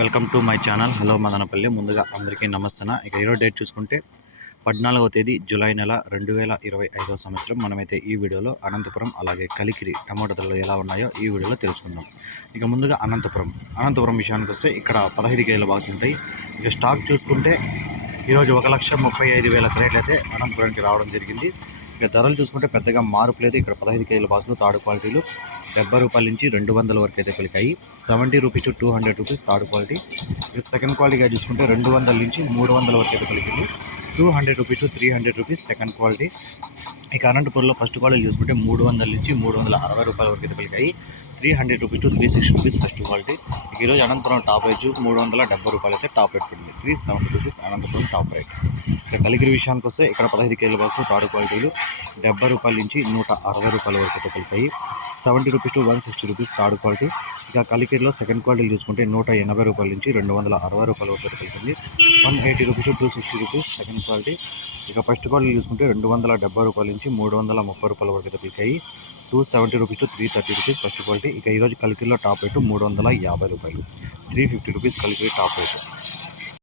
Welcome to my channel. Hello Madanapalle. ముందుగా అందరికీ నమస్తే ఇక ఈరోజు డేట్ చూసుకుంటే పద్నాలుగవ తేదీ జూలై నెల రెండు వేల ఇరవై ఐదవ సంవత్సరం. మనమైతే ఈ వీడియోలో అనంతపురం అలాగే కలికిరి టమాటో ధరలు ఎలా ఉన్నాయో ఈ వీడియోలో తెలుసుకుందాం. ఇక ముందుగా అనంతపురం. అనంతపురం విషయానికి వస్తే ఇక్కడ పదహైదు కేజీల బాక్స్ ఉంటాయి. ఇక స్టాక్ చూసుకుంటే ఈరోజు ఒక లక్ష ముప్పై ఐదు వేల క్రేట్లు అయితే అనంతపురానికి రావడం జరిగింది. ఇక ధరలు చూసుకుంటే పెద్దగా మార్పు లేదు. ఇక్కడ పదహైదు కేజీల బాసులు తాడు క్వాలిటీలు డెబ్బై రూపాయల నుంచి రెండు వందల వరకు అయితే పలికాయి. Seventy rupees to two hundred rupees third quality. ఇక సెకండ్ క్వాలిటీగా చూసుకుంటే రెండు వందల నుంచి మూడు వందల వరకు అయితే పలికింది. Two hundred rupees to three hundred rupees second quality. ఇక అనంతపూర్లో ఫస్ట్ క్వాలిటీ చూసుకుంటే మూడు వందల నుంచి మూడు వందల అరవై రూపాయల వరకు అయితే పలికాయి. Three hundred rupees to three sixty rupees first quality ఈరోజు అనంతపురం టాప్ రేట్ మూడు వందల డెబ్బై రూపాయలు అయితే టాప్ రేట్ పడింది three seventy rupees Anantapuram top rate ఇక్కడ కలిగిరి విషయానికి వస్తే ఇక్కడ పదహైదు కేజీల వరకు తాడు క్వాలిటీలు డెబ్బై రూపాయల నుంచి నూట అరవై రూపాయల వరకు అయితే కలిపాయి seventy rupees to one sixty rupees third quality. ఇక కలికిరిలో సెకండ్ క్వాలిటీ చూసుకుంటే నూట ఎనభై రూపాయల నుంచి రెండు వందల అరవై రూపాయల వరకు కలిపింది one eighty rupees two sixty rupees second quality ఇక ఫస్ట్ క్వాలిటీ చూసుకుంటే రెండు వందల డెబ్బై రూపాయల నుంచి మూడు వందల ముప్పై రూపాయల వరకు అయితే పీకాయి two seventy rupees to three thirty rupees first quality ఇక ఈరోజు కలికిరిలో టాప్ రేటు మూడు వందల యాభై రూపాయలు. త్రీ ఫిఫ్టీ రూపీస్ కలికి టాప్ రేటు